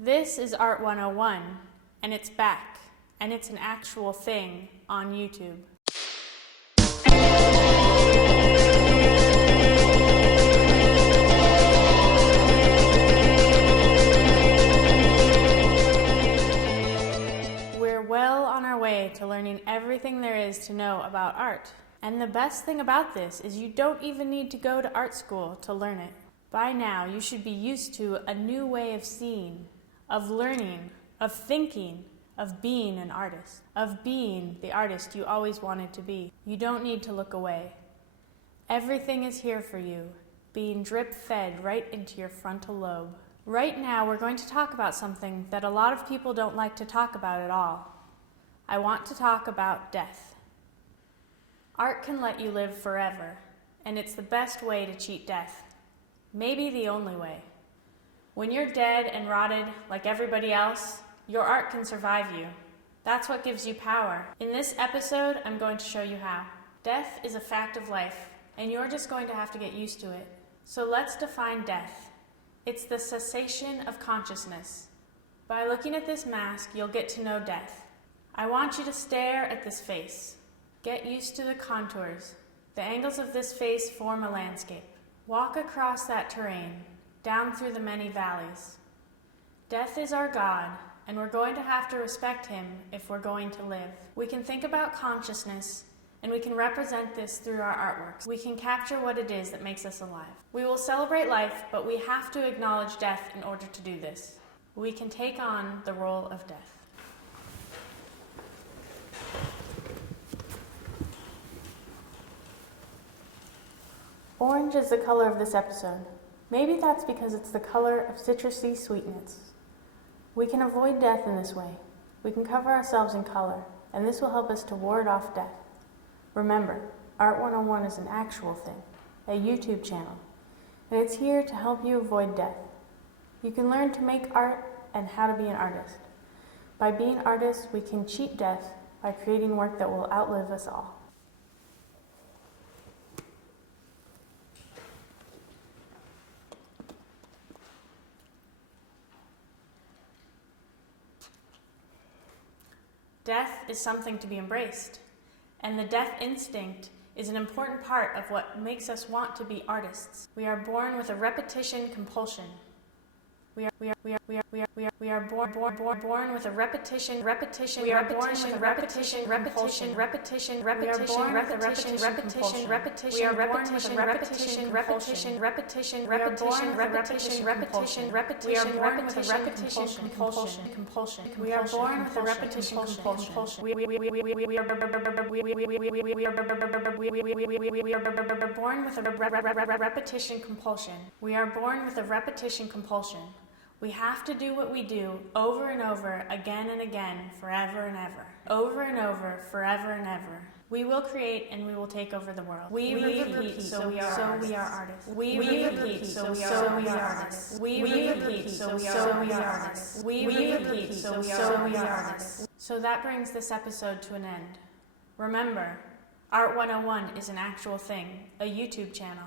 This is Art 101, and it's back, and it's an actual thing on YouTube. We're well on our way to learning everything there is to know about art. And the best thing about this is you don't even need to go to art school to learn it. By now, you should be used to a new way of seeing, of learning, of thinking, of being an artist, of being the artist you always wanted to be. You don't need to look away. Everything is here for you, being drip-fed right into your frontal lobe. Right now, we're going to talk about something that a lot of people don't like to talk about at all. I want to talk about death. Art can let you live forever, and it's the best way to cheat death. Maybe the only way. When you're dead and rotted like everybody else, your art can survive you. That's what gives you power. In this episode, I'm going to show you how. Death is a fact of life, and you're just going to have to get used to it. So let's define death. It's the cessation of consciousness. By looking at this mask, you'll get to know death. I want you to stare at this face. Get used to the contours. The angles of this face form a landscape. Walk across that terrain, down through the many valleys. Death is our God, and we're going to have to respect him if we're going to live. We can think about consciousness, and we can represent this through our artworks. We can capture what it is that makes us alive. We will celebrate life, but we have to acknowledge death in order to do this. We can take on the role of death. Orange is the color of this episode. Maybe that's because it's the color of citrusy sweetness. We can avoid death in this way. We can cover ourselves in color, and this will help us to ward off death. Remember, Art 101 is an actual thing, a YouTube channel, and it's here to help you avoid death. You can learn to make art and how to be an artist. By being artists, we can cheat death by creating work that will outlive us all. Death is something to be embraced, and the death instinct is an important part of what makes us want to be artists. We are born with a repetition compulsion. We are born with a repetition. We are born with a repetition compulsion. We are born with a repetition compulsion. We are born with a repetition compulsion. We are born with a repetition compulsion. We are born with a repetition compulsion. We are born with a repetition compulsion. We are born with a repetition compulsion. We have to do what we do over and over, again and again, forever and ever. Over and over, forever and ever. We will create and we will take over the world. We repeat, so we are artists. We repeat, so we are artists. We repeat, so we are artists. We repeat, so we are artists. So that brings this episode to an end. Remember, Art 101 is an actual thing, a YouTube channel.